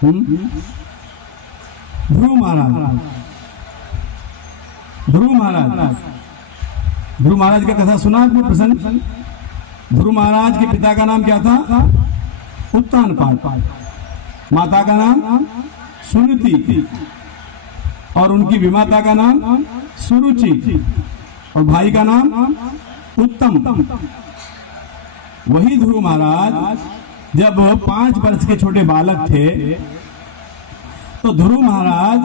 ध्रुव महाराज, ध्रुव महाराज, ध्रुव महाराज का कथा सुना आपने प्रसंग? ध्रुव महाराज के पिता का नाम क्या था? उत्तानपाद, माता का नाम सुनीति और उनकी विमाता का नाम सुरुचि और भाई का नाम उत्तम। वही ध्रुव महाराज जब 5 वर्ष के छोटे बालक थे तो ध्रुव महाराज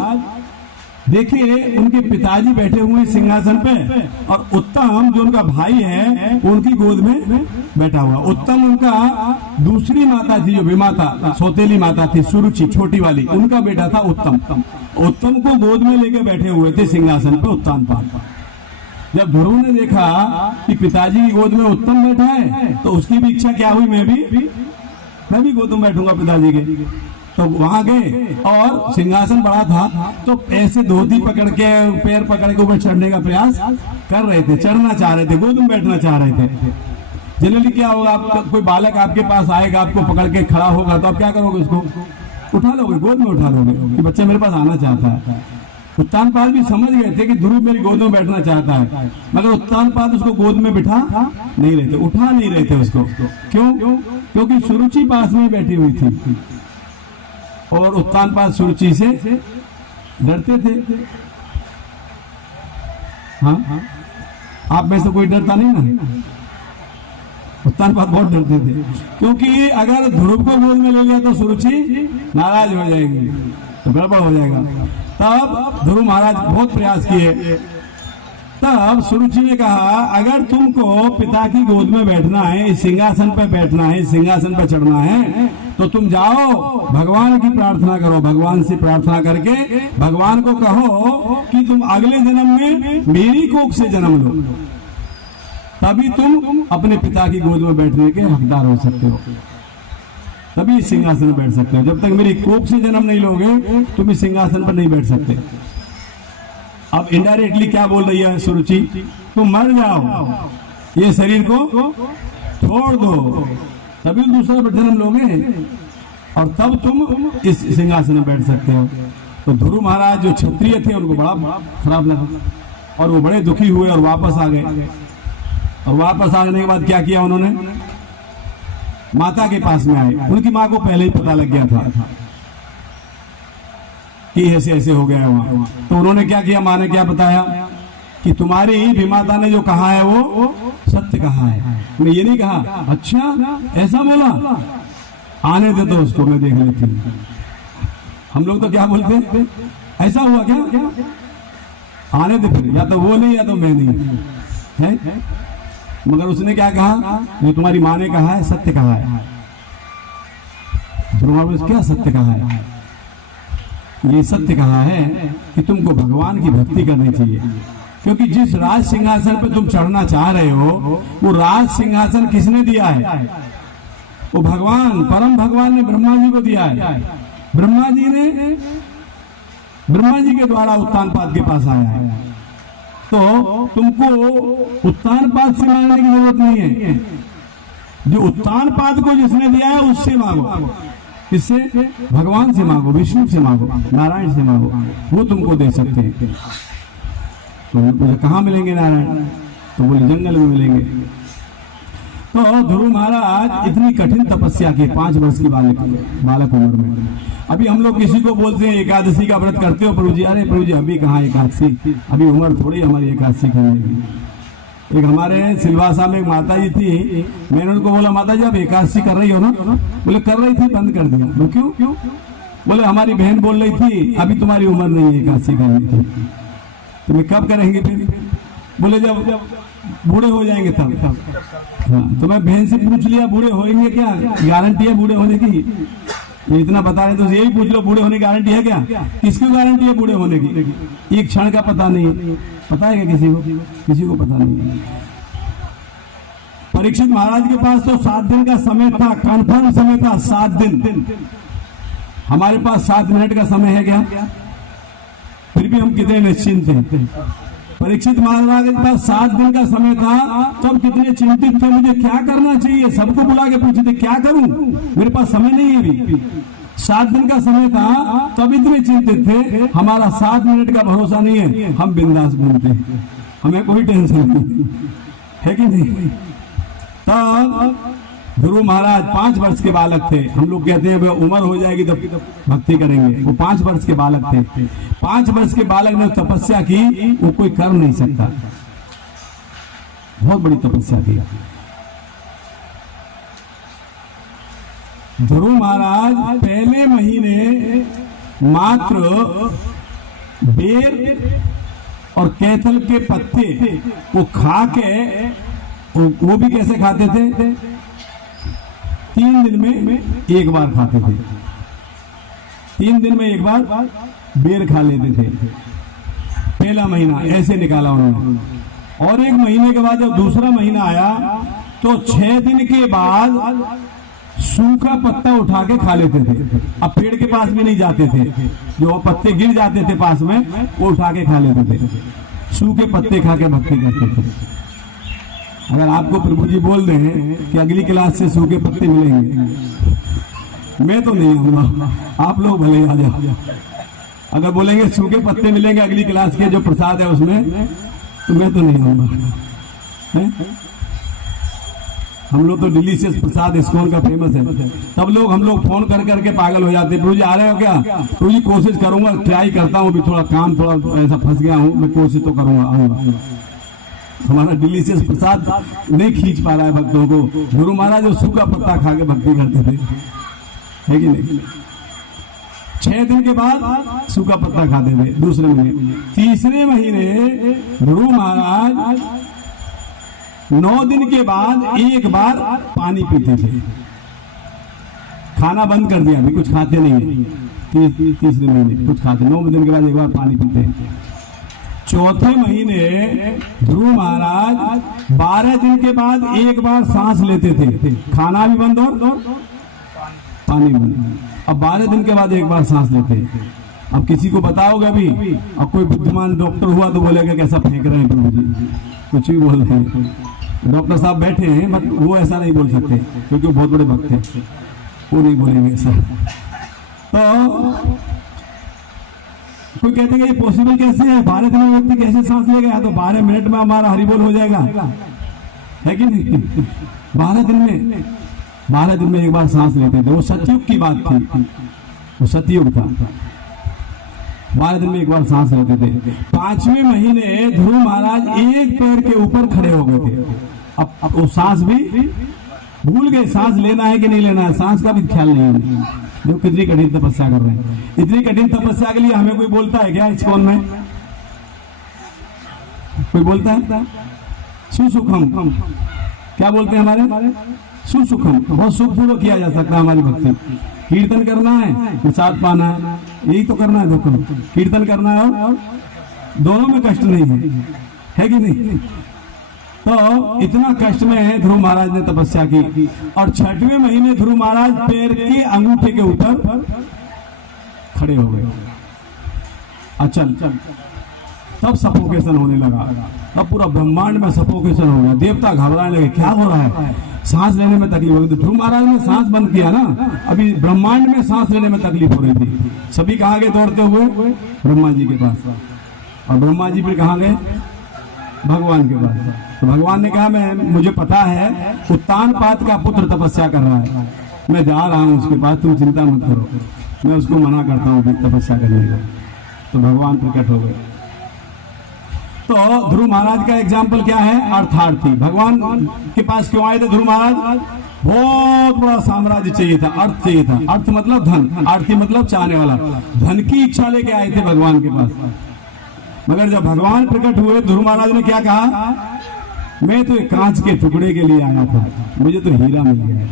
देखिए उनके पिताजी बैठे हुए सिंहासन पे और उत्तम जो उनका भाई है उनकी गोद में बैठा हुआ। उत्तम उनका दूसरी माता थी, जो विमाता सौतेली माता थी सुरुचि छोटी वाली, उनका बेटा था उत्तम। उत्तम को गोद में लेकर बैठे हुए थे सिंहासन पे उत्तानपाद। जब ध्रुव ने देखा कि पिताजी की गोद में उत्तम बैठा है तो उसकी भी इच्छा क्या हुई, मैं भी गोद में बैठूंगा पिताजी के। तो वहां गए और सिंहासन बड़ा था तो ऐसे धोती पकड़ के पैर पकड़ के ऊपर चढ़ने का प्रयास कर रहे थे, चढ़ना चाह रहे थे, गोद में बैठना चाह रहे थे। जनरली क्या होगा, आप कोई बालक आपके पास आएगा, आपको पकड़ के खड़ा होगा तो आप क्या करोगे? उसको उठा लोगे, गोद में उठा लोगे कि बच्चा मेरे पास आना चाहता है। उत्तानपाद भी समझ गए थे कि ध्रुव मेरी गोद में बैठना चाहता है, मगर उत्तानपाद उसको गोद में बिठा नहीं रहे थे, उठा नहीं रहे थे उसको। क्यों? क्योंकि सुरुचि पास में बैठी हुई थी और उत्तानपाद सुरुचि से डरते थे। हाँ, आप में से कोई डरता नहीं ना? उत्तानपाद बहुत डरते थे, क्योंकि अगर ध्रुव को गोद में ले लिया तो सुरुचि नाराज हो जाएगी, तो गड़बड़ हो जाएगा। तब ध्रुव महाराज बहुत प्रयास किए। तब सुरुचि ने कहा, अगर तुमको पिता की गोद में बैठना है, इस सिंहासन पर बैठना है, इस सिंहासन पर चढ़ना है, तो तुम जाओ भगवान की प्रार्थना करो, भगवान से प्रार्थना करके भगवान को कहो कि तुम अगले जन्म में मेरी कोख से जन्म लो, तभी तुम अपने पिता की गोद में बैठने के हकदार हो सकते हो, तभी इस सिंहासन पर बैठ सकते हो। जब तक मेरी कोख से जन्म नहीं लोगे तुम इस सिंहासन पर नहीं बैठ सकते। अब इनडायरेक्टली क्या बोल रही है सुरुचि? तुम मर जाओ, ये शरीर को छोड़ दो, तभी दूसरा जन्म लोगे और तब तुम इस सिंहासन में बैठ सकते हो। तो ध्रुव महाराज जो क्षत्रिय थे उनको बड़ा खराब लगा और वो बड़े दुखी हुए और वापस आ गए। और वापस आने के बाद क्या किया उन्होंने? माता के पास में आए। उनकी माँ को पहले ही पता लग गया था कि ऐसे ऐसे हो गया वहां। तो उन्होंने क्या किया, माँ ने क्या बताया कि तुम्हारी विमाता ने जो कहा है वो सत्य कहा है, मैं ये नहीं कहा। अच्छा, ऐसा बोला? आने दे तो उसको, मैं देख लेती हूँ। हम लोग तो क्या बोलते हैं, ऐसा हुआ क्या? आने दे फिर, या तो वो नहीं या तो मैं नहीं है। मगर उसने क्या कहा, जो तुम्हारी माँ ने कहा है सत्य कहा है। ध्रुव क्या सत्य कहा है? ये सत्य कहा है कि तुमको भगवान की भक्ति करनी चाहिए, क्योंकि जिस राज सिंहासन पर तुम चढ़ना चाह रहे हो वो राज सिंहासन किसने दिया है? वो भगवान, परम भगवान ने ब्रह्मा जी को दिया है। ब्रह्मा जी के द्वारा उत्तानपाद के पास आया है। तो तुमको उत्तानपाद से मांगने की जरूरत नहीं है, जो उत्तानपाद को जिसने दिया है उससे मांगो। इससे भगवान से मांगो, विष्णु से मांगो, नारायण से मांगो, वो तुमको दे सकते हैं। तो कहाँ मिलेंगे नारायण? तो बोले जंगल में मिलेंगे। तो ध्रुव महाराज इतनी कठिन तपस्या की 5 वर्ष की बालक उम्र में। अभी हम लोग किसी को बोलते हैं एकादशी का व्रत करते हो प्रभु जी, अरे प्रभु जी अभी कहाँ एकादशी, अभी उम्र थोड़ी हमारी एकादशी करने की। एक हमारे सिलवासा में एक माता जी थी, मैंने उनको बोला माता जी आप एकादशी कर रही हो ना? बोले कर रही थी, बंद कर दिया। बोले क्यों? बोले हमारी बहन बोल रही थी अभी तुम्हारी उम्र नहीं है एकादशी करने की, तुम्हें कब करेंगे फिर? बोले जब बूढ़े हो जाएंगे तब। हाँ, तो मैं बहन से पूछ लिया बूढ़े होंगे क्या, गारंटी है बूढ़े होने की? ये इतना बता रहे तो यही पूछ लो, बूढ़े होने की गारंटी है क्या? किसको गारंटी है बूढ़े होने की? एक क्षण का पता नहीं, पता है क्या किसी को? किसी को पता नहीं। परीक्षित महाराज के पास तो 7 दिन का समय था, कन्फर्म समय था 7 दिन। हमारे पास 7 मिनट का समय है क्या? फिर भी हम कितने निश्चिंत थे। परीक्षित महाराज के पास 7 दिन का समय था, तब कितने चिंतित थे, मुझे क्या करना चाहिए। सबको बुला के पूछे थे क्या करूं, मेरे पास समय नहीं है अभी। 7 दिन का समय था, तब इतने चिंतित थे, हमारा 7 मिनट का भरोसा नहीं है, हम बिंदास घूमते हैं, हमें कोई टेंशन नहीं है कि नहीं। तब ध्रुव महाराज 5 वर्ष के बालक थे। हम लोग कहते हैं उम्र हो जाएगी तो भक्ति करेंगे, वो 5 वर्ष के बालक थे। 5 वर्ष के बालक ने तपस्या की, वो कोई कर नहीं सकता, बहुत बड़ी तपस्या की। ध्रुव महाराज पहले महीने मात्र बेर और कैथल के पत्ते वो खा के, वो भी कैसे खाते थे, 3 दिन में एक बार खाते थे, 3 दिन में एक बार बेर खा लेते थे। पहला महीना ऐसे निकाला उन्होंने। और 1 महीने के बाद जब दूसरा महीना आया तो 6 दिन के बाद सूखा पत्ता उठा के खा लेते थे। अब पेड़ के पास भी नहीं जाते थे, जो पत्ते गिर जाते थे पास में वो उठा के खा लेते थे, सूखे पत्ते खा के भक्ति करते थे। अगर आपको प्रभु जी बोल दें कि अगली क्लास से सूखे पत्ते मिलेंगे, मैं तो नहीं आऊंगा, आप लोग भले आ जाओ। अगर बोलेंगे सूखे पत्ते मिलेंगे अगली क्लास के जो प्रसाद है उसमें, तो मैं तो नहीं आऊंगा। हम लोग तो डिलीशियस प्रसाद इस्कॉन का फेमस है, तब लोग हम लोग फोन कर करके पागल हो जाते, प्रभु जी आ रहे हो क्या? प्रभु जी कोशिश करूंगा, ट्राई करता हूँ, भी थोड़ा काम थोड़ा ऐसा फंस गया हूँ, मैं कोशिश तो करूंगा, आऊंगा। हमारा डिलीशियस प्रसाद नहीं खींच पा रहा है भक्तों को। गुरु महाराज जो सूखा पत्ता खा के भक्ति करते थे, है कि नहीं। 6 दिन के बाद सूखा पत्ता खाते थे दूसरे महीने। तीसरे महीने गुरु महाराज 9 दिन के बाद एक बार पानी पीते थे, खाना बंद कर दिया, अभी कुछ खाते नहीं है। तीसरे महीने कुछ खाते, 9 दिन के बाद एक बार पानी पीते। चौथे महीने ध्रुव महाराज 12 दिन के बाद एक बार सांस लेते थे, खाना भी बंद और पानी बंद। अब 12 दिन के बाद एक बार सांस लेते। अब किसी को बताओगे अभी, अब कोई बुद्धिमान डॉक्टर हुआ तो बोलेगा कैसा फेंक रहे हैं प्रभु जी, कुछ भी बोल रहे हैं। डॉक्टर साहब बैठे हैं, बट वो ऐसा नहीं बोल सकते क्योंकि वो बहुत बड़े भक्त हैं, वो नहीं बोलेंगे ऐसा। तो कोई कहते हैं ये पॉसिबल कैसे है, 12 दिन में व्यक्ति कैसे सांस लेगा? तो 12 मिनट में हमारा हरिबोल हो जाएगा, है कि नहीं। 12 दिन में एक बार सांस लेते थे। वो सतयुग की बात थी, वो सतयुग था। 12 दिन में एक बार सांस लेते थे। 5वें महीने ध्रुव महाराज एक पैर के ऊपर खड़े हो गए थे। अब वो सांस भी भूल गए, सांस लेना है कि नहीं लेना है, सांस का भी ख्याल नहीं है। जो कितनी कठिन तपस्या कर रहे हैं, इतनी कठिन तपस्या के लिए हमें कोई बोलता है क्या इस्कॉन में? कोई बोलता है सुसुखम, क्या बोलते हैं हमारे? सुसुखम, बहुत सुखपूर्वक किया जा सकता है हमारी भक्ति। कीर्तन करना है, प्रसाद पाना है, यही तो करना है। देखो कीर्तन करना है और दोनों में कष्ट नहीं है कि नहीं। तो इतना कष्ट में ध्रुव महाराज ने तपस्या की। और 6वें महीने ध्रुव महाराज पैर के अंगूठे के ऊपर खड़े हो गए। अचल तब सफोकेशन होने लगा, तब पूरा ब्रह्मांड में सफोकेशन हो गया। देवता घबराने लगे, क्या हो रहा है, सांस लेने में तकलीफ हो रही थी। ध्रुव महाराज ने सांस बंद किया ना, अभी ब्रह्मांड में सांस लेने में तकलीफ हो रही थी। सभी कहाँ गए दौड़ते हुए? ब्रह्मा जी के पास। और ब्रह्मा जी फिर कहाँ गए? भगवान के पास। तो भगवान ने कहा मुझे पता है उत्तानपाद का पुत्र तपस्या कर रहा है, मैं जा रहा हूँ उसके पास, तुम चिंता मत करो, मैं उसको मना करता हूँ तपस्या करने का। तो भगवान प्रकट हो गए। तो ध्रुव महाराज का एग्जाम्पल क्या है? अर्थार्थी। भगवान के पास क्यों आए थे ध्रुव महाराज? बहुत बड़ा साम्राज्य चाहिए था, अर्थ चाहिए था। अर्थ मतलब धन, आर्थी मतलब चाहने वाला। धन की इच्छा लेके आए थे भगवान के पास। मगर जब भगवान प्रकट हुए, ध्रुव महाराज ने क्या कहा? मैं तो एक कांच के टुकड़े के लिए आया था, मुझे तो हीरा मिल गया।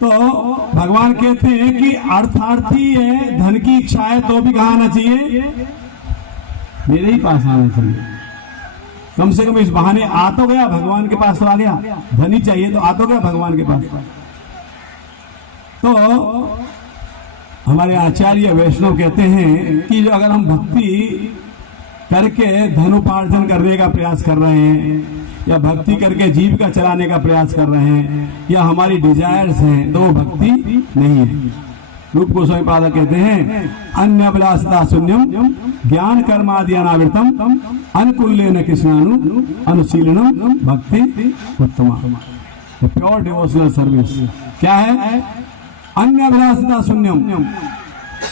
तो भगवान कहते हैं कि अर्थार्थी है, धन की इच्छा है, तो भी कहाँ आना चाहिए? मेरे ही पास आना चाहिए। कम से कम इस बहाने आ तो गया, भगवान के पास तो आ गया। धन ही चाहिए तो आ तो गया भगवान के पास। तो हमारे आचार्य वैष्णव कहते हैं कि जो अगर हम भक्ति करके धन उपार्जन करने का प्रयास कर रहे हैं या भक्ति करके जीविका चलाने का प्रयास कर रहे हैं या हमारी डिजायर्स हैं, तो वो भक्ति नहीं है। रूप गोस्वामी पाद कहते हैं अन्य अभिलाषता शून्यम ज्ञान कर्मादि अनावृतम अनुकूल्येन कृष्णानु अनुशीलनम भक्ति उत्तमा। प्योर डिवोशनल सर्विस क्या है? अन्य अभिलाषता शून्यम,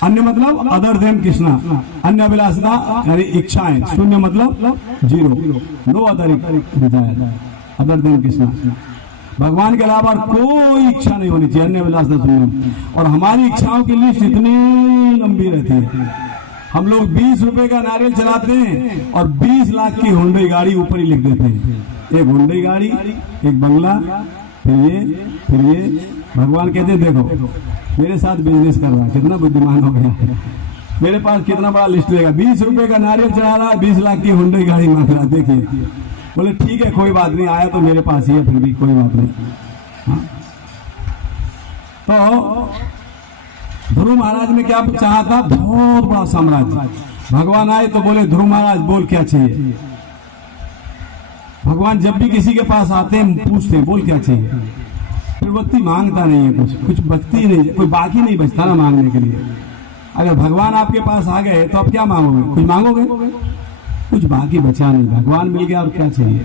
अन्य मतलब अदर देन कृष्णा, अन्य अभिलाषता यानी इच्छाएं, शून्य मतलब zero, no other desire other than Krishna. भगवान के अलावा कोई इच्छा नहीं होनी चाहिए, अन्य अभिलाषता शून्यम। और हमारी इच्छाओं की लिस्ट इतनी लंबी रहती है, हम लोग 20 रुपए का नारियल चलाते हैं और 20 लाख की हुंडई गाड़ी ऊपर ही लिख देते हैं। एक हुंडई गाड़ी, एक बंगला, फिर ये। भगवान कहते हैं देखो मेरे साथ बिजनेस कर रहा है, कितना बुद्धिमान हो गया है, मेरे पास कितना बड़ा लिस्ट रहेगा। 20 रुपए का नारियल चढ़ा रहा है, 20 लाख की हुंडई गाड़ी मांग रहा है। देखिए, बोले ठीक है कोई बात नहीं, आया तो मेरे पास ही है, फिर भी कोई बात नहीं। हाँ? तो ध्रुव महाराज ने क्या चाहा था? बहुत बड़ा साम्राज्य। भगवान आए तो बोले ध्रुव महाराज बोल क्या चाहिए। भगवान जब भी किसी के पास आते हैं पूछते हैं बोल क्या चाहिए, फिर व्यक्ति मांगता नहीं है, कुछ बचती नहीं, कोई बाकी नहीं बचता ना मांगने के लिए। अगर भगवान आपके पास आ गए तो आप क्या मांगोगे? कुछ मांगोगे? कुछ बाकी बचा नहीं, भगवान मिल गया और क्या चाहिए।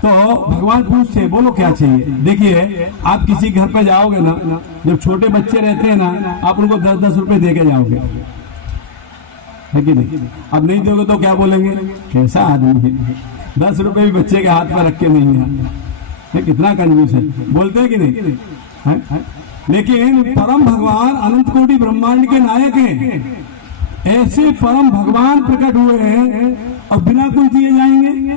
तो भगवान पूछते बोलो क्या चाहिए। देखिए आप किसी घर पे जाओगे ना, जब छोटे बच्चे रहते हैं ना, आप उनको 10-10 रुपए दे के जाओगे, है कि नहीं? अब नहीं दोगे तो क्या बोलेंगे, कैसा आदमी है, 10 रुपए भी बच्चे के हाथ में रख के नहीं है, कितना कंजूस है, बोलते हैं कि नहीं है? लेकिन परम भगवान अनंत कोटि ब्रह्मांड के नायक हैं, ऐसे परम भगवान प्रकट हुए हैं और बिना कुछ दिए जाएंगे।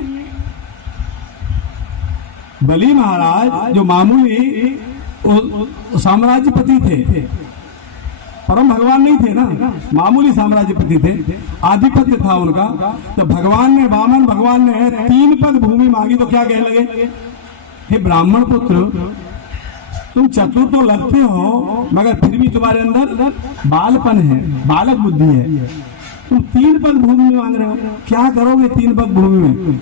बलि महाराज जो मामूली साम्राज्यपति थे, परम भगवान नहीं थे ना, मामूली साम्राज्यपति थे, आधिपत्य था उनका। तो भगवान ने, वामन भगवान ने 3 पग भूमि मांगी तो क्या कहने लगे, हे ब्राह्मण पुत्र तुम चतुर तो लगते हो मगर फिर भी तुम्हारे अंदर बालपन है, बालक बुद्धि है, तुम 3 पग भूमि मांग रहे हो, क्या करोगे 3 पग भूमि में?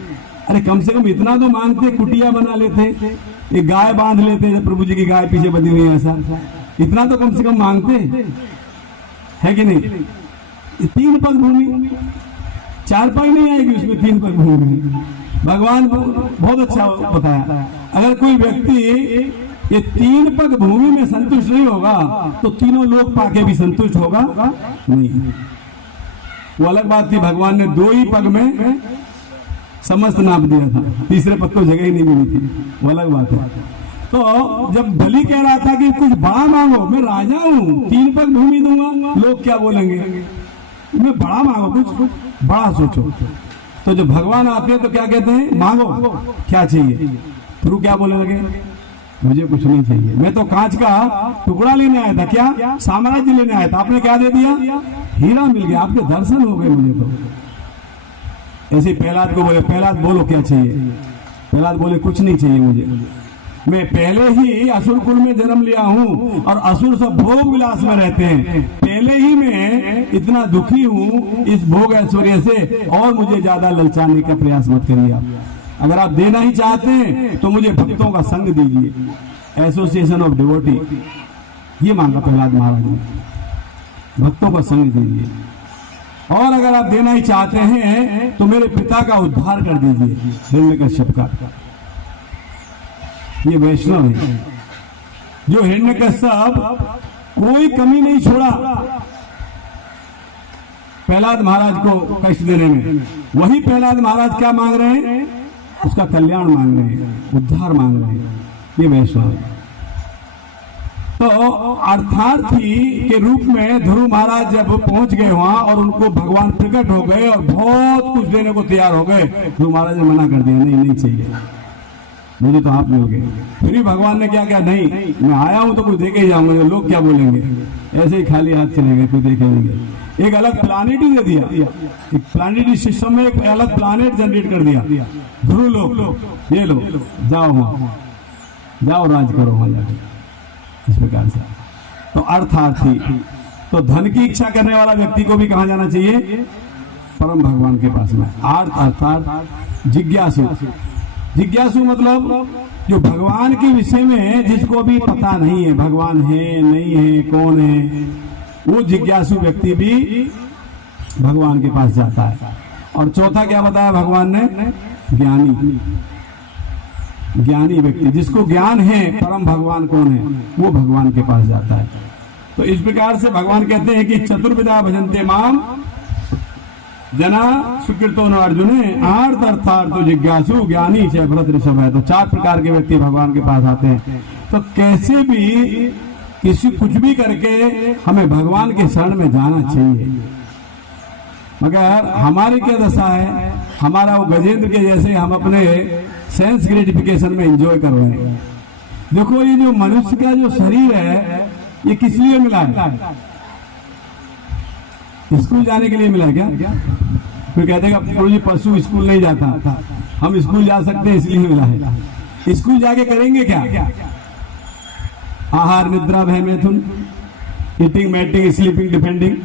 अरे कम से कम इतना तो मांगते, कुटिया बना लेते, एक गाय बांध लेते, प्रभु जी की गाय पीछे बंधी हुई है, ऐसा इतना तो कम से कम मांगते, है कि नहीं? 3 पग भूमि, 4 पग नहीं आएगी उसमें, 3 पग भूमि। भगवान बहुत अच्छा बताया, अगर कोई व्यक्ति ये 3 पग भूमि में संतुष्ट नहीं होगा तो तीनों लोग पाके भी संतुष्ट होगा नहीं। वो अलग बात थी, भगवान ने 2 ही पग में समस्त नाप दिया था, तीसरे पग को जगह ही नहीं मिली थी, वो अलग बात है। तो जब बलि कह रहा था कि कुछ बड़ा मांगो, मैं राजा हूँ 3 पग भूमि दूंगा, लोग क्या बोलेंगे, मैं बड़ा मांगो, कुछ बड़ा सोचो। तो जब भगवान आते हैं तो क्या कहते हैं, मांगो क्या चाहिए। फिर क्या बोलने लगे, मुझे कुछ नहीं चाहिए, मैं तो कांच का टुकड़ा लेने आया था, क्या साम्राज्य लेने आया था, आपने क्या दे दिया, हीरा मिल गया, आपके दर्शन हो गए मुझे। तो ऐसे प्रहलाद को बोले, प्रहलाद बोलो क्या चाहिए। प्रहलाद बोले कुछ नहीं चाहिए मुझे, मैं पहले ही असुर कुल में जन्म लिया हूँ और असुर सब भोग विलास में रहते हैं, पहले ही मैं इतना दुखी हूँ इस भोग ऐश्वर्य से, और मुझे ज्यादा ललचाने का प्रयास मत करिए आप। अगर आप देना ही चाहते हैं तो मुझे भक्तों का संग दीजिए, एसोसिएशन ऑफ डिवोटी, ये मांगा प्रहलाद महाराज ने, भक्तों का संग दीजिए। और अगर आप देना ही चाहते हैं तो मेरे पिता का उद्धार कर दीजिए, हिरण्यकश्यप का। ये वैष्णव है, जो हिरण्यकश्यप कोई कमी नहीं छोड़ा प्रहलाद महाराज को कष्ट देने में, वही प्रहलाद महाराज क्या मांग रहे हैं, उसका कल्याण मांग रहे हैं, उद्धार मांग रहे हैं, ये वैष्णव है। तो अर्थार्थी के रूप में ध्रुव महाराज जब पहुंच गए वहां और उनको भगवान प्रकट हो गए और बहुत कुछ देने को तैयार हो गए, ध्रुव महाराज ने मना कर दिया, नहीं चाहिए मुझे, तो आप मिल गए। फिर भी भगवान ने क्या किया, नहीं मैं आया हूं तो कुछ दे के ही जाऊंगा, लोग क्या बोलेंगे, ऐसे ही खाली हाथ चले गए, कुछ देखे नहीं। एक अलग प्लानिट ही दे दिया, एक प्लानिटरी सिस्टम में एक अलग प्लानिट जनरेट कर दिया, ध्रुव लोग ये लो, जाओ वहां, जाओ राज करो वहां जाकर, इस प्रकार से। तो अर्थार्थी, तो धन की इच्छा करने वाला व्यक्ति को भी कहाँ जाना चाहिए, परम भगवान के पास में। अर्थ अर्थात जिज्ञासु, जिज्ञासु मतलब जो भगवान के विषय में जिसको अभी पता नहीं है, भगवान है नहीं है, कौन है, वो जिज्ञासु व्यक्ति भी भगवान के पास जाता है। और चौथा क्या बताया भगवान ने? ज्ञानी। ज्ञानी व्यक्ति, जिसको ज्ञान है परम भगवान कौन है, वो भगवान के पास जाता है। तो इस प्रकार से भगवान कहते हैं कि चतुर्विधा भजन्ते माम जना सुकृतो न अर्जुने आर्थ अर्थार्थ जिज्ञासु ज्ञानी च भरत ऋषभ है। तो 4 प्रकार के व्यक्ति भगवान के पास आते हैं। तो कैसे भी किसी कुछ भी करके हमें भगवान के शरण में जाना चाहिए। मगर हमारी क्या दशा है, हमारा वो गजेंद्र के जैसे हम अपने सेंस ग्रेटिफिकेशन में एंजॉय कर रहे हैं। देखो ये जो मनुष्य का जो शरीर है ये किस लिए मिला है? स्कूल जाने के लिए मिला है क्या? कोई कहते प्रभु जी पशु स्कूल नहीं जाता, हम स्कूल जा सकते हैं इसलिए मिला है। स्कूल जाके करेंगे क्या? आहार निद्रा भय मैथुन, ईटिंग मैटिंग स्लीपिंग डिफेंडिंग,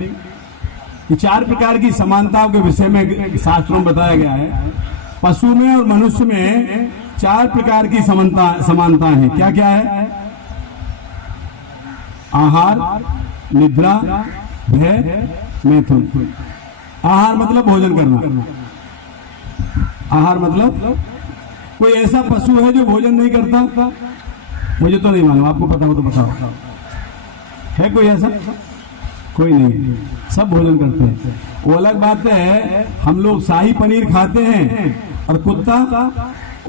ये 4 प्रकार की समानताओं के विषय में शास्त्रों में बताया गया है। पशु में और मनुष्य में 4 प्रकार की समानता है। क्या क्या है? आहार, निद्रा, भय, मैथुन। आहार मतलब भोजन करना। आहार मतलब कोई ऐसा पशु है जो भोजन नहीं करता? मुझे तो नहीं मालूम, आपको पता हो तो बताओ। है कोई ऐसा? कोई नहीं, सब भोजन करते हैं। वो अलग बात है, हम लोग शाही पनीर खाते हैं और कुत्ता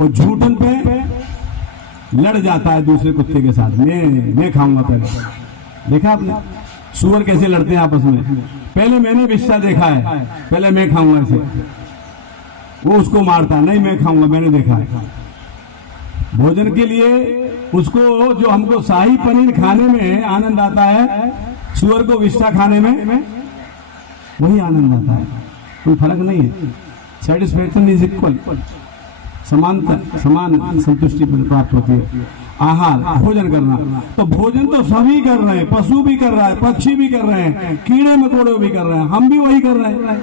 और झूठन पे लड़ जाता है दूसरे कुत्ते के साथ। मैं खाऊंगा पहले। देखा आपने सुअर कैसे लड़ते हैं आपस में? पहले मैंने विश्वा देखा है, पहले मैं खाऊंगा इसे। वो उसको मारता, नहीं मैं खाऊंगा, मैंने देखा है। भोजन के लिए उसको, जो हमको शाही पनीर खाने में आनंद आता है, सुअर को विश्वा खाने में वही आनंद आता है। कोई फर्क नहीं है। सेटिस्फैक्शन इज इक्वल, समानता, समान संतुष्टि प्राप्त होती है। आहार भोजन करना, तो भोजन तो सभी कर रहे हैं, पशु भी कर रहा है, पक्षी भी कर रहे हैं, कीड़े मकोड़े भी कर रहे हैं, हम भी वही कर रहे हैं।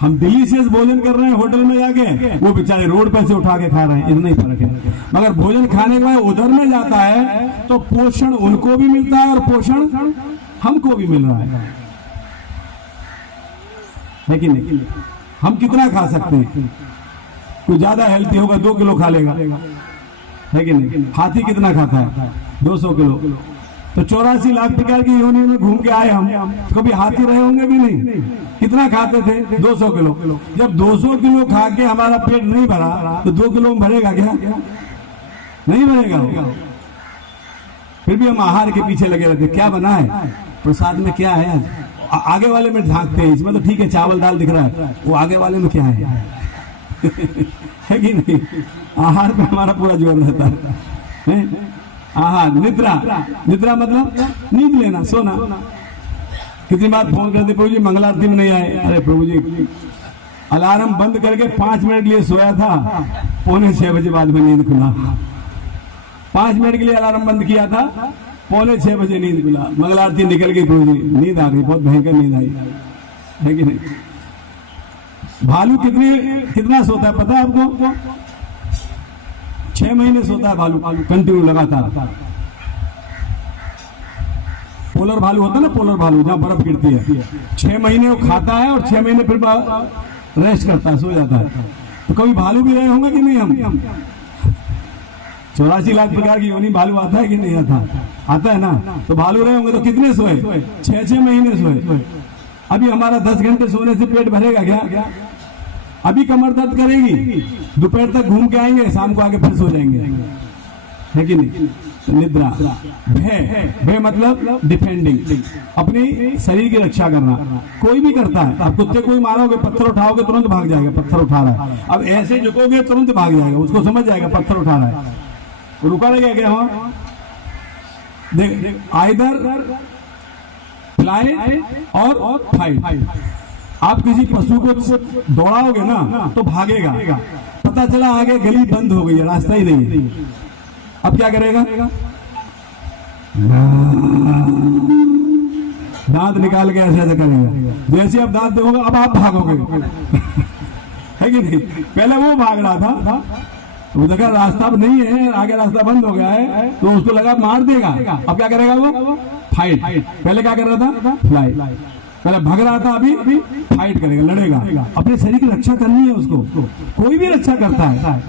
हम डिलीशियस भोजन कर रहे हैं होटल में जाके, वो बेचारे रोड पे से उठा के खा रहे हैं, इतना ही फर्क है। मगर भोजन खाने के बाद उधर में जाता है तो पोषण उनको भी मिलता है और पोषण हमको भी मिल रहा है कि नहीं? हम कितना खा सकते हैं? कोई ज्यादा हेल्थी होगा 2 किलो खा लेगा, है कि नहीं? हाथी कितना खाता है? 200 किलो। तो 84 लाख प्रकार की योनि में घूम के आए हम, तो कभी हाथी रहे होंगे भी नहीं। कितना खाते थे? 200 किलो। जब 200 किलो खा के हमारा पेट नहीं भरा तो 2 किलो में भरेगा क्या? नहीं भरेगा। फिर भी हम आहार के पीछे लगे रहते। क्या बना है प्रसाद में, क्या है? आगे वाले में झांकते हैं, इसमें तो ठीक है चावल दाल दिख रहा है, वो आगे वाले में क्या है? है कि नहीं? आहार पे हमारा पूरा जोर रहता है। आहार, निद्रा। निद्रा मतलब नींद लेना, सोना। कितनी बार फोन करते, प्रभु जी मंगल आरती में नहीं आए। अरे प्रभु जी अलार्म बंद करके 5 मिनट के लिए सोया था, 5:45 बजे बाद में नींद खुला। 5 मिनट के लिए अलार्म बंद किया था, 5:45 बजे नींद खुला। मंगल आरती निकल गई, प्रभु जी नींद आ गई, बहुत भयंकर नींद आई, है कि नहीं? भालू कितना सोता है पता है आपको? 6 महीने सोता है भालू, कंटिन्यू लगातार। पोलर भालू होता है ना, पोलर भालू जहां बर्फ गिरती है, 6 महीने वो खाता है और 6 महीने फिर रेस्ट करता है, सो जाता है। तो कभी भालू भी रहे होंगे कि नहीं? हम 84 लाख प्रकार की योनि भालू आता है कि नहीं आता? आता है ना। तो भालू रहे होंगे तो कितने सोए? 6 महीने सोए। अभी हमारा 10 घंटे सोने से पेट भरेगा क्या? अभी कमर दर्द करेगी, दोपहर तक घूम के आएंगे, शाम को आके फिर सो जाएंगे, है कि नहीं? निद्रा। भय मतलब डिफेंडिंग, अपनी शरीर की रक्षा करना। कोई भी करता है, आप कुत्ते को ही मारोगे, पत्थर उठाओगे तुरंत भाग जाएगा, पत्थर उठा रहा है। अब ऐसे झुकोगे तुरंत भाग जाएगा, उसको समझ जाएगा पत्थर उठा रहा है, रुका रहेगा क्या? वहां देख, आइदर फ्लाई और फाइट। आप किसी पशु को दौड़ाओगे ना तो भागेगा, पता चला आगे गली बंद हो गई है, रास्ता ही नहीं है, अब क्या करेगा? दांत निकाल के ऐसे ऐसे करेगा। जैसे आप दांत देखोगे अब आप भागोगे, है कि नहीं? पहले वो भाग रहा था, वो देखा रास्ता अब नहीं है, आगे रास्ता बंद हो गया है, तो उसको लगा मार देगा। अब क्या करेगा वो? फाइट। पहले क्या कर रहा था? फ्लाइट। पहले भाग रहा था, अभी फाइट करेगा, लड़ेगा। अपने शरीर की रक्षा करनी है उसको। कोई भी रक्षा करता है,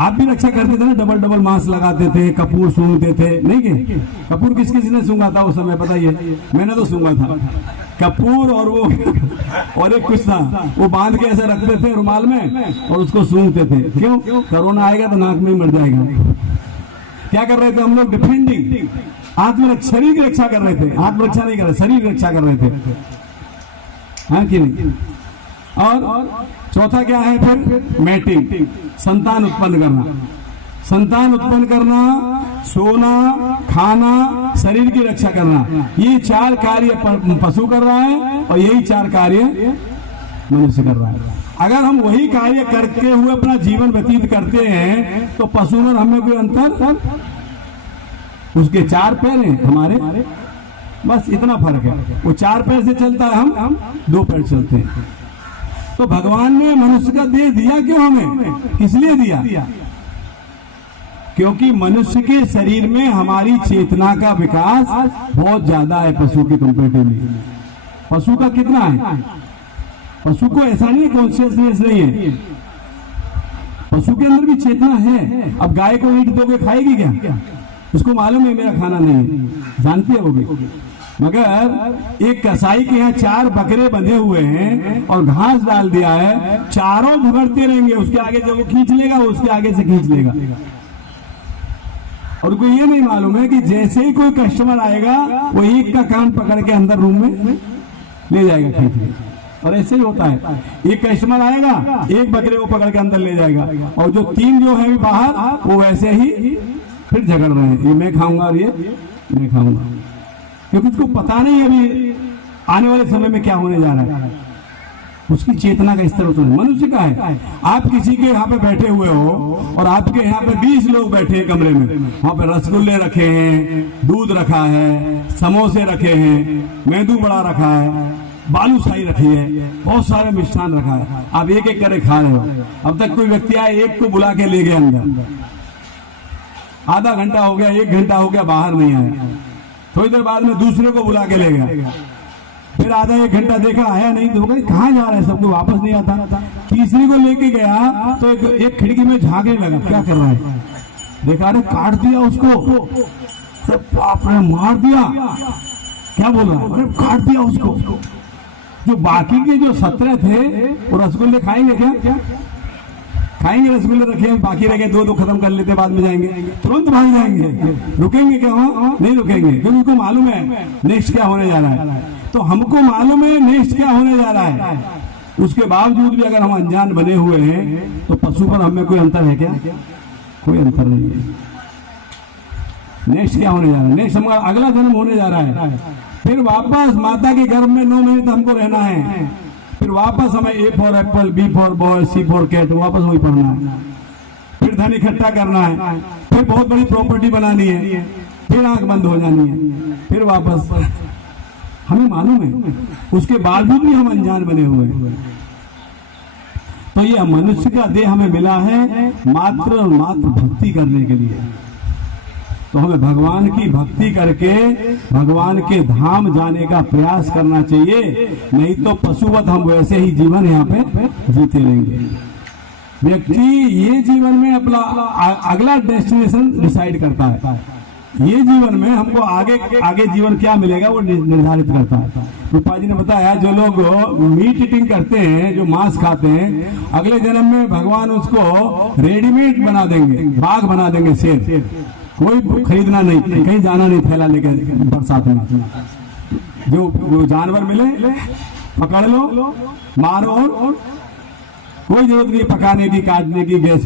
आप भी रक्षा करते थे ना, डबल डबल मास्क लगाते थे, कपूर सूंघते थे, नहीं के? कपूर किस किस ने सूंघा था उस समय बताइए? मैंने तो सूंघा था कपूर, और वो और एक कुछ था, वो बांध के ऐसे रखते थे रुमाल में और उसको सूंघते थे। क्यों? कोरोना आएगा तो नाक में ही मर जाएगा। क्या कर रहे थे हम लोग? डिफेंडिंग, आत्मरक्षा, शरीर की रक्षा कर रहे थे, आत्मरक्षा नहीं कर रहे, शरीर की रक्षा कर रहे थे, हाँ कि नहीं? और चौथा क्या है फिर? मैटिंग, संतान उत्पन्न करना। संतान उत्पन्न करना, सोना, खाना, शरीर की रक्षा करना, ये 4 कार्य पशु कर रहा है और यही 4 कार्य मनुष्य कर रहा है। अगर हम वही कार्य करते हुए अपना जीवन व्यतीत करते हैं तो पशु में हमें कोई अंतर? उसके 4 पैर हैं, हमारे बस इतना फर्क है। वो 4 पैर से चलता है, हम 2 पैर चलते हैं। तो भगवान ने मनुष्य का देह दिया क्यों हमें? किस लिए दिया? क्योंकि मनुष्य के शरीर में हमारी चेतना का विकास बहुत ज्यादा है पशु के कंपेरेटिवली। पशु का कितना है? पशु को ऐसा नहीं कॉन्शियसनेस नहीं है, पशु के अंदर भी चेतना है। अब गाय को ईंट दोगे खाएगी क्या? उसको मालूम है मेरा खाना नहीं है, जानती है वो भी। मगर एक कसाई के यहाँ 4 बकरे बंधे हुए हैं और घास डाल दिया है, चारों भुगड़ते रहेंगे, उसके आगे जब वो खींच लेगा वो उसके आगे से खींच लेगा। और उनको ये नहीं मालूम है कि जैसे ही कोई कस्टमर आएगा वो एक का कान पकड़ के अंदर रूम में ले जाएगा खींच के। और ऐसे ही होता है, एक कस्टमर आएगा, एक बकरे को पकड़ के अंदर ले जाएगा, और जो 3 जो है बाहर, वो वैसे ही फिर झगड़ रहे हैं, ये मैं खाऊंगा और ये मैं खाऊंगा, क्योंकि उसको पता नहीं अभी आने वाले समय में क्या होने जा रहा है। उसकी चेतना का स्तर उतना मनुष्य का है। आप किसी के यहाँ पे बैठे हुए हो और आपके यहाँ पे 20 लोग बैठे हैं कमरे में, वहां पे रसगुल्ले रखे हैं, दूध रखा है, समोसे रखे हैं, मेदू बड़ा रखा है, बालूशाही रखी है, बहुत सारे मिष्ठान रखा है, आप एक एक करे खा रहे हो। अब तक कोई व्यक्ति आए, एक को बुला के ले गए अंदर, आधा घंटा हो गया, 1 घंटा हो गया, बाहर नहीं आया, थोड़ी देर बाद में दूसरे को बुला के ले गया, फिर आधा 1 घंटा देखा, आया नहीं, तो कहाँ जा रहा है, सबको वापस नहीं आता। तीसरी को लेके गया तो एक खिड़की में झांकने लगा, क्या कर रहा है, देखा, अरे काट दिया उसको, बाप रे मार दिया, क्या बोल रहा है, अरे काट दिया उसको। जो बाकी के जो 17 थे वो रसगुल्ले खाएंगे क्या? खाएंगे, रसगुल्ले रखे हैं, बाकी रह गए 2 खत्म कर लेते, बाद में जाएंगे, तुरंत भाग जाएंगे, रुकेंगे क्या? वहां नहीं रुकेंगे, क्योंकि उनको मालूम है नेक्स्ट क्या होने जा रहा है। तो हमको मालूम है नेक्स्ट क्या होने जा रहा है, उसके बावजूद भी अगर हम अनजान बने हुए हैं तो पशु पर हमें कोई अंतर है क्या? कोई अंतर नहीं है। नेक्स्ट क्या होने जा रहा है? नेक्स्ट हमारा अगला जन्म होने जा रहा है, फिर वापस माता के गर्भ में 9 महीने तक हमको रहना है, फिर वापस हमें A for apple, B for boy, C for cat, वापस वही पढ़ना है, फिर धन इकट्ठा करना है, फिर बहुत बड़ी प्रॉपर्टी बनानी है, फिर आंख बंद हो जानी है, फिर वापस। हमें मालूम है, उसके बावजूद भी हम अनजान बने हुए हैं। तो यह मनुष्य का देह हमें मिला है मात्र और मात्र भक्ति करने के लिए। तो हमें भगवान की भक्ति करके भगवान के धाम जाने का प्रयास करना चाहिए, नहीं तो पशुवत हम वैसे ही जीवन यहाँ पे जीते रहेंगे। व्यक्ति ये जीवन में अपना अगला डेस्टिनेशन डिसाइड करता है, ये जीवन में हमको आगे जीवन क्या मिलेगा वो निर्धारित करता है। रूपा जी ने बताया, जो लोग मीट ईटिंग करते हैं, जो मांस खाते हैं, अगले जन्म में भगवान उसको रेडीमेड बना देंगे, बाघ बना देंगे, शेर, कोई खरीदना नहीं, कहीं जाना नहीं, थैला लेके बरसात में, जो जानवर मिले पकड़ लो, मारो, और कोई जरूरत नहीं पकाने की, काटने की, गैस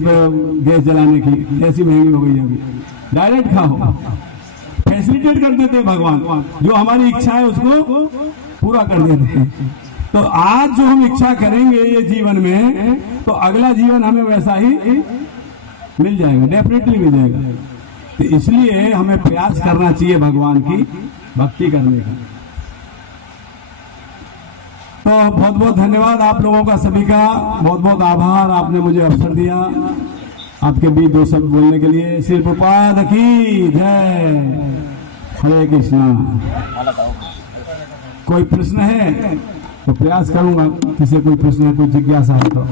जलाने की, कैसी महंगी हो गई अभी, डायरेक्ट खाओ। फैसिलिटेट कर देते हैं भगवान, जो हमारी इच्छा है उसको पूरा कर देते हैं। तो आज जो हम इच्छा करेंगे ये जीवन में, तो अगला जीवन हमें वैसा ही मिल जाएगा, डेफिनेटली मिल जाएगा। तो इसलिए हमें प्रयास करना चाहिए भगवान की भक्ति करने का। तो बहुत बहुत धन्यवाद आप लोगों का, सभी का बहुत बहुत आभार, आपने मुझे अवसर दिया आपके बीच दो शब्द बोलने के लिए। श्री प्रभुपाद की जय। हरे कृष्णा। कोई प्रश्न है तो प्रयास करूंगा, किसी कोई प्रश्न है, कोई जिज्ञासा है तो।